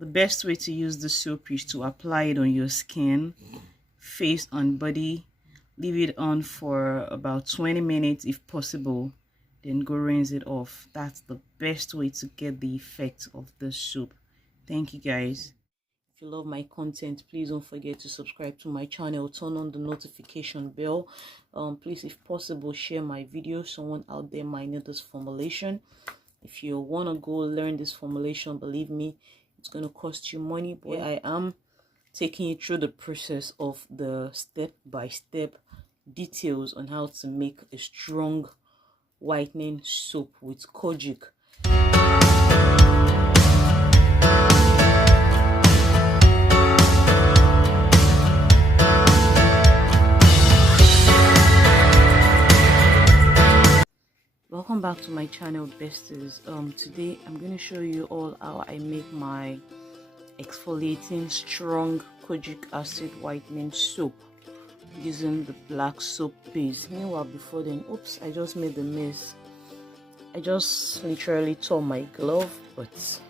The best way to use the soap is to apply it on your skin, face and body. Leave it on for about 20 minutes if possible, then go rinse it off. That's the best way to get the effect of the soap. Thank you guys. If you love my content, please don't forget to subscribe to my channel, turn on the notification bell. Please, if possible, share my video. Someone out there might need this formulation. If you want to go learn this formulation, believe me, it's going to cost you money, but I am taking you through the process of the step-by-step details on how to make a strong whitening soap with Kojic. Welcome back to my channel, besties. Today I'm going to show you all how I make my exfoliating strong Kojic acid whitening soap using the black soap base. Meanwhile, before then, oops, I just made a mess. I just literally tore my glove, but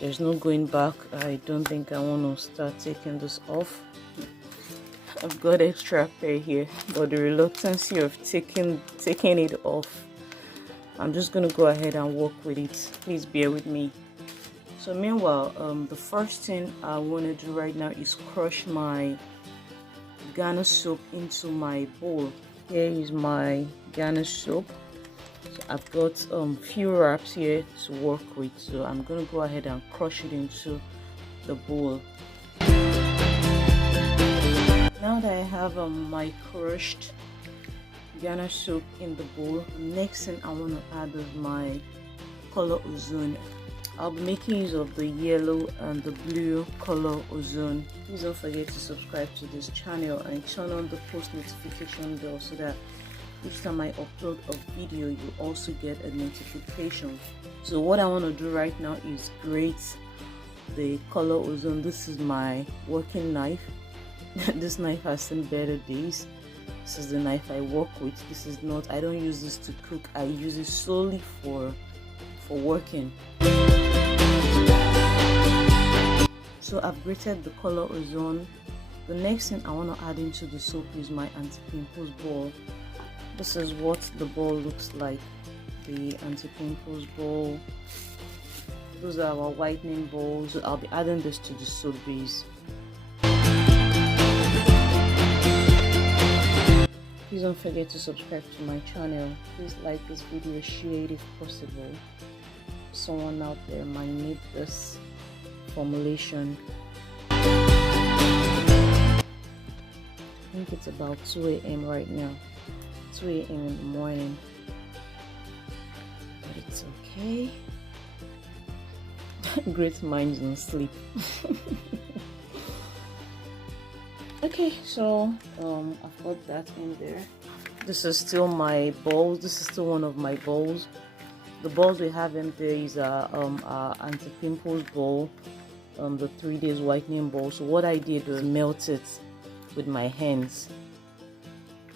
there's no going back. I don't think I want to start taking this off. I've got extra pair here, but the reluctancy of taking it off, I'm just gonna go ahead and work with it. Please bear with me. So meanwhile, the first thing I want to do right now is crush my Ghana soap into my bowl. Here is my Ghana soap. So I've got few wraps here to work with, so I'm gonna go ahead and crush it into the bowl. Now that I have my crushed Ghana soap in the bowl, the next thing I want to add is my Color Ozone. I'll be making use of the yellow and the blue Color Ozone. Please don't forget to subscribe to this channel and turn on the post notification bell so that each time I upload a video you also get a notification. So what I want to do right now is grate the Color Ozone. This is my working knife. This knife has seen better days. This is the knife I work with. This is not, I don't use this to cook. I use it solely for working. So I've grated the Color Ozone. The next thing I want to add into the soap is my anti-pimples ball. This is what the ball looks like. The anti-pimples ball. Those are our whitening balls. So I'll be adding this to the soap base. Please don't forget to subscribe to my channel. Please like this video, share it if possible. Someone out there might need this formulation. I think it's about 2 a.m. right now. 2 a.m. in the morning. But it's okay. Great minds don't sleep. Okay, so I've got that in there. This is still my balls. This is still one of my balls. The balls we have in there is our anti-pimples ball, the 3 days whitening ball. So what I did was melt it with my hands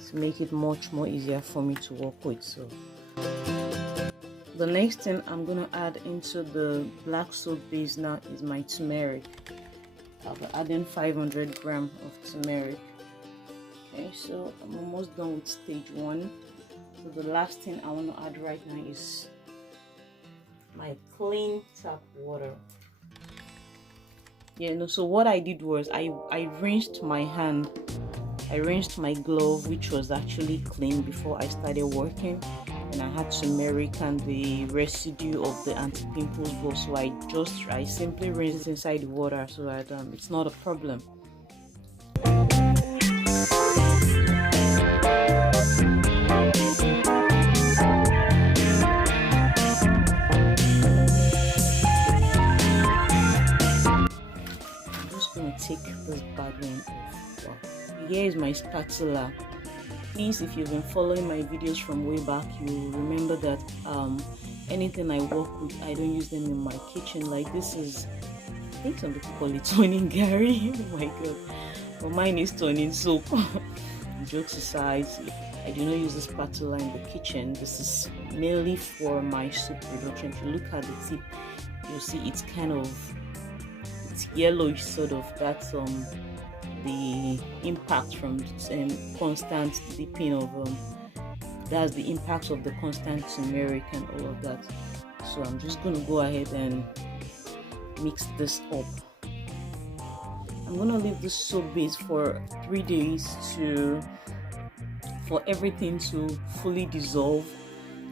to make it much more easier for me to work with. So the next thing I'm gonna add into the black soap base now is my turmeric. I'll be adding 500 grams of turmeric. Okay, so I'm almost done with stage 1. So the last thing I want to add right now is my clean tap water. Yeah, no, so what I did was I rinsed my hand. I rinsed my glove, which was actually clean before I started working, and I had turmeric and the residue of the anti-pimples ball, so I simply rinsed it inside the water so that it's not a problem. I'm just going to take this bad one off. Wow. Here is my spatula. Please, if you've been following my videos from way back, you remember that anything I work with, I don't use them in my kitchen. Like this is, I think some people call it toning gari. Oh my god, but mine is toning soap. Jokes aside, I do not use a spatula in the kitchen. This is mainly for my soap production. If you look at the tip, you'll see it's kind of it's yellowish sort of. That's the impact from constant dipping of that's the impact of the constant turmeric and all of that. So I'm just gonna go ahead and mix this up. I'm gonna leave this soap base for 3 days for everything to fully dissolve.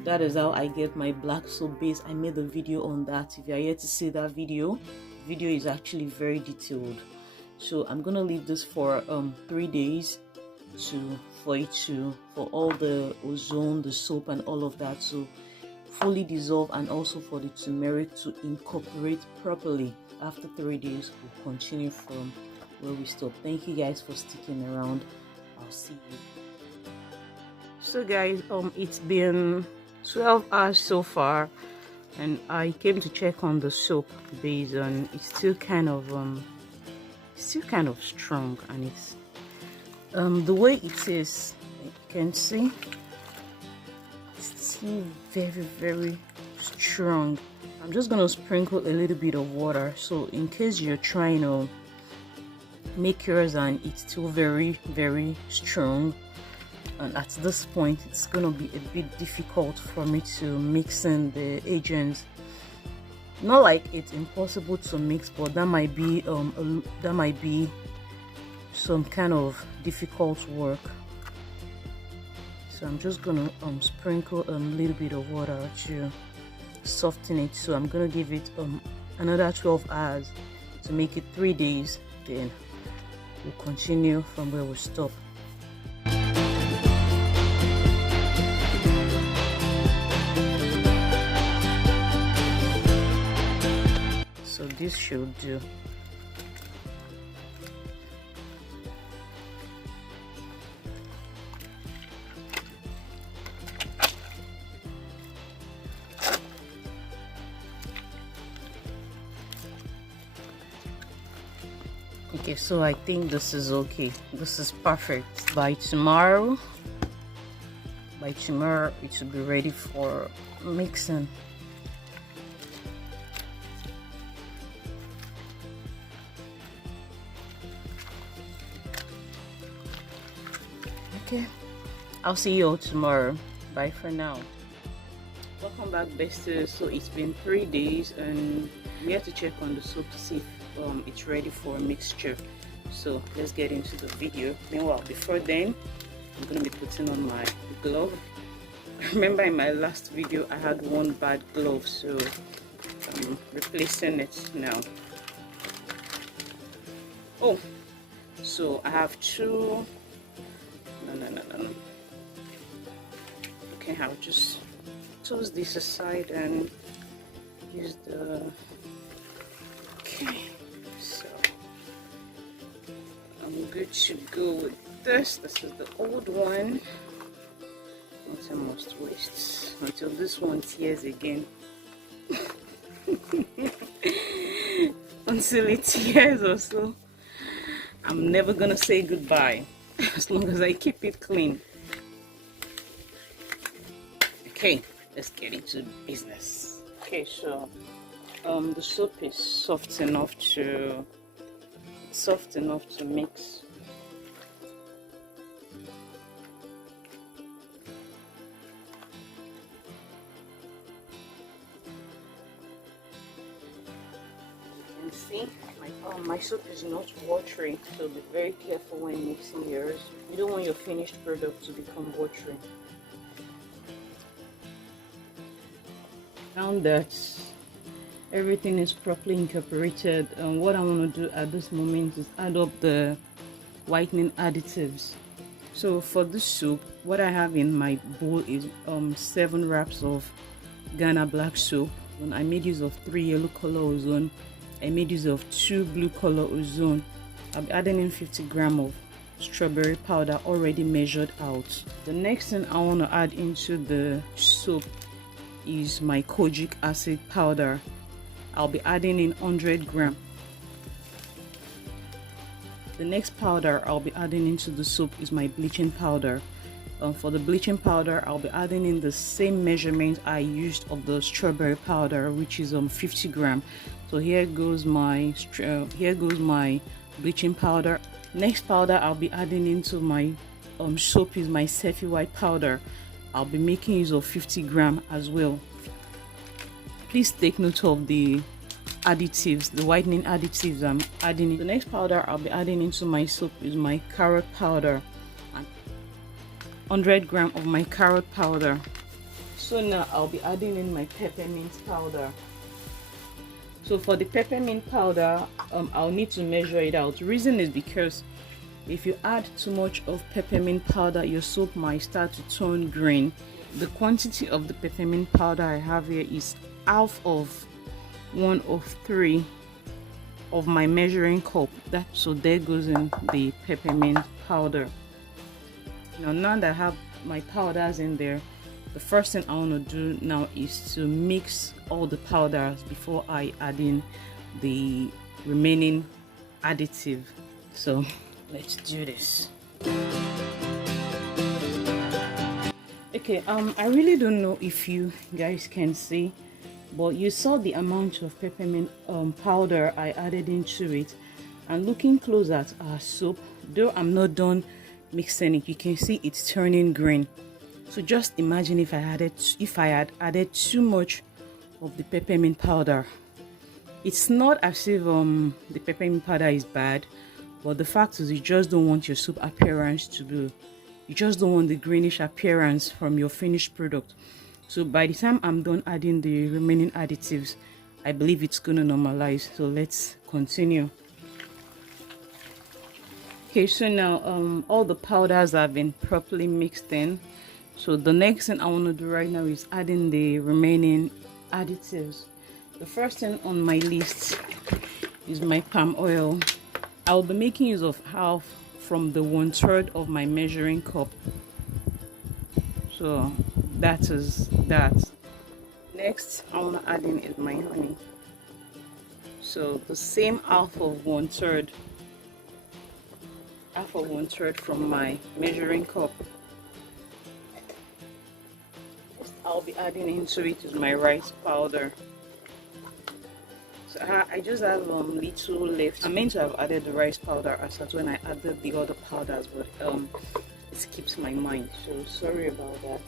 That is how I get my black soap base. I made a video on that. If you are yet to see that video is actually very detailed. So I'm gonna leave this for 3 days for all the ozone, the soap and all of that to fully dissolve, and also for the turmeric to incorporate properly. After 3 days, we'll continue from where we stopped. Thank you guys for sticking around. I'll see you. So guys, it's been 12 hours so far, and I came to check on the soap base, and it's still kind of strong, and it's the way it is, you can see it's still very strong. I'm just gonna sprinkle a little bit of water, so in case you're trying to make yours and it's still very strong, and at this point it's gonna be a bit difficult for me to mix in the agents. Not like it's impossible to mix, but that might be some kind of difficult work. So I'm just gonna sprinkle a little bit of water to soften it. So I'm gonna give it another 12 hours to make it 3 days, then we'll continue from where we stop. So this should do. Okay, so I think this is okay. This is perfect. By tomorrow it should be ready for mixing. Okay, I'll see you all tomorrow. Bye for now. Welcome back, besties. So it's been 3 days, and we have to check on the soap to see if it's ready for a mixture. So let's get into the video. Meanwhile, before then, I'm going to be putting on my glove. Remember in my last video I had one bad glove, so I'm replacing it now. Oh, so I have two. No. Okay, I'll just toss this aside and use the. Okay, so I'm good to go with this. This is the old one. Not a must waste until this one tears again. Until it tears or so. I'm never gonna say goodbye as long as I keep it clean. Okay, let's get into business. Okay, so the soap is soft enough to mix. You can see my soap is not watery, so be very careful when mixing yours. You don't want your finished product to become watery. Now that everything is properly incorporated, what I want to do at this moment is add up the whitening additives. So for this soap, what I have in my bowl is 7 wraps of Ghana black soap. When I made use of 3 yellow color ozone, I made use of 2 blue color ozone. I'll be adding in 50 grams of strawberry powder already measured out. The next thing I want to add into the soap is my Kojic acid powder. I'll be adding in 100 grams. The next powder I'll be adding into the soap is my bleaching powder. For the bleaching powder, I'll be adding in the same measurement I used of the strawberry powder, which is 50 grams. So So here goes my bleaching powder. Next powder I'll be adding into my soap is my Sepi white powder. I'll be making use of 50 grams as well. Please take note of the additives, the whitening additives I'm adding in. The next powder I'll be adding into my soap is my carrot powder. 100 grams of my carrot powder. So now I'll be adding in my peppermint powder. So for the peppermint powder, I'll need to measure it out. The reason is because if you add too much of peppermint powder, your soap might start to turn green. The quantity of the peppermint powder I have here is half of 1 of 3 of my measuring cup. So there goes in the peppermint powder. Now that I have my powders in there, the first thing I want to do now is to mix all the powders before I add in the remaining additive. So let's do this. Okay, I really don't know if you guys can see, but you saw the amount of peppermint powder I added into it, and looking close at our soap, though I'm not done mixing it, you can see it's turning green. So just imagine if I had added too much of the peppermint powder. It's not as if the peppermint powder is bad, but the fact is you just don't want your soap appearance to be, you just don't want the greenish appearance from your finished product. So by the time I'm done adding the remaining additives, I believe it's going to normalize. So let's continue. Okay, so now all the powders have been properly mixed in. So the next thing I want to do right now is adding the remaining additives. The first thing on my list is my palm oil. I'll be making use of half from the 1/3 of my measuring cup. So that is that. Next I want to add in is my honey. So the same half of 1/3 from my measuring cup. I'll be adding into it is my rice powder. So I just have little left. I meant to have added the rice powder as when I added the other powders, but it skips my mind, so sorry about that.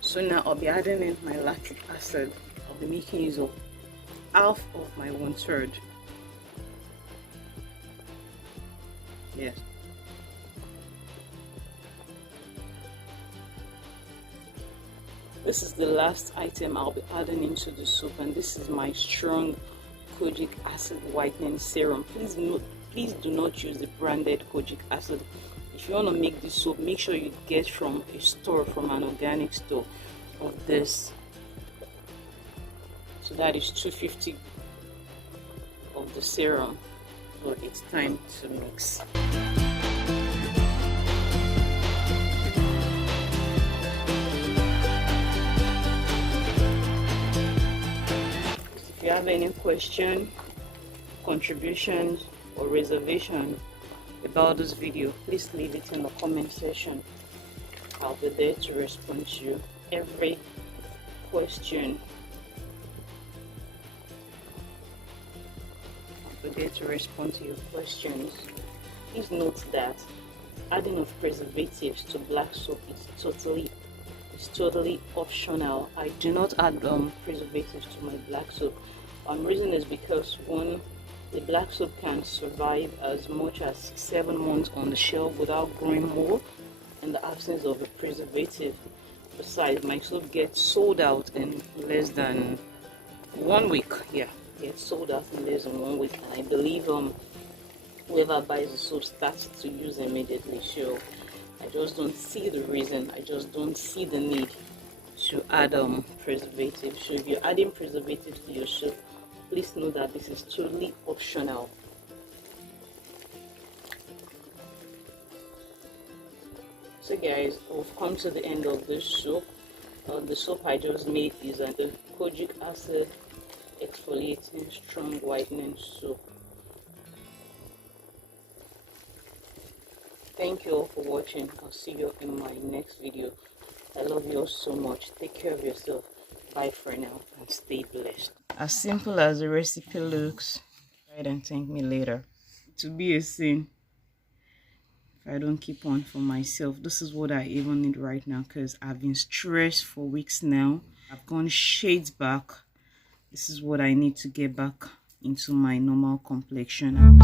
So now I'll be adding in my lactic acid. I'll be making use of half of my 1/3. Yes. This is the last item I'll be adding into the soap, and this is my strong Kojic acid whitening serum. Please do not use the branded Kojic acid. If you want to make this soap, make sure you get from a store, from an organic store, of this. So that is 250 of the serum. So it's time to mix. If you have any question, contributions, or reservation about this video, please leave it in the comment section. I'll be there to respond to every question. I'll be there to respond to your questions. Please note that adding of preservatives to black soap is totally optional. I do not add preservatives to my black soap. Reason is because one, the black soap can survive as much as 6-7 months on the shelf without growing mold in the absence of a preservative. Besides, my soap gets sold out in less than 1 week. Yeah, gets sold out in less than 1 week, and I believe whoever buys the soap starts to use immediately. So I just don't see the reason, I just don't see the need to add preservatives. So if you're adding preservatives to your soap, please know that this is totally optional. So guys, we've come to the end of this soap. The soap I just made is a Kojic acid exfoliating strong whitening soap. Thank you all for watching. I'll see you in my next video. I love you all so much. Take care of yourself. Bye for now and stay blessed. As simple as the recipe looks, try and thank me later. To be a sin if I don't keep on for myself. This is what I even need right now because I've been stressed for weeks now. I've gone shades back. This is what I need to get back into my normal complexion.